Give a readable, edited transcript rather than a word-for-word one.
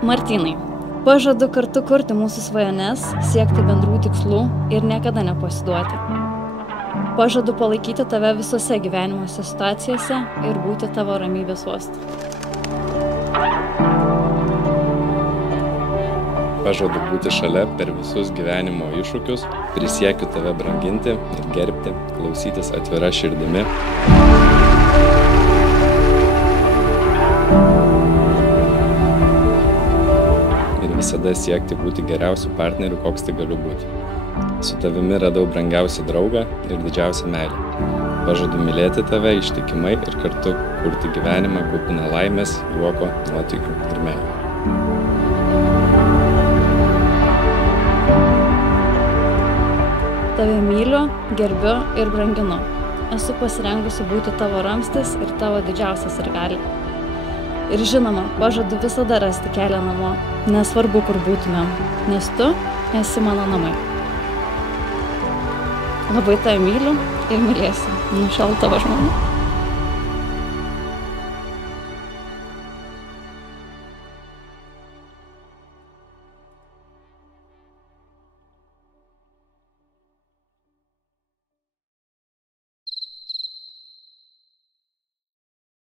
Martynai, pažadu kartu kurti mūsų svajones, siekti bendrų tikslų ir niekada nepasiduoti. Pažadu palaikyti tave visose gyvenimuose situacijose ir būti tavo ramybės uostu. Pažadu būti šalia per visus gyvenimo iššūkius, prisiekiu tave branginti ir gerbti, klausytis atvira širdimi. Ir visada siekti būti geriausiu partneriu, koks tai galiu būti. Su tavimi radau brangiausią draugą ir didžiausią meilę. Pažadu mylėti tave ištikimai ir kartu kurti gyvenimą kupiną laimės, juoko, nuotykių ir meilės. Tave myliu, gerbiu ir branginu. Esu pasirengusi būti tavo ramstis ir tavo didžiausias sirgalė. Ir žinoma, pažadu visada rasti kelią namo, nesvarbu, kur būtumėm, nes tu esi mano namai. Labai tave myliu ir mylėsiu. Nuo šiol tavo žmona.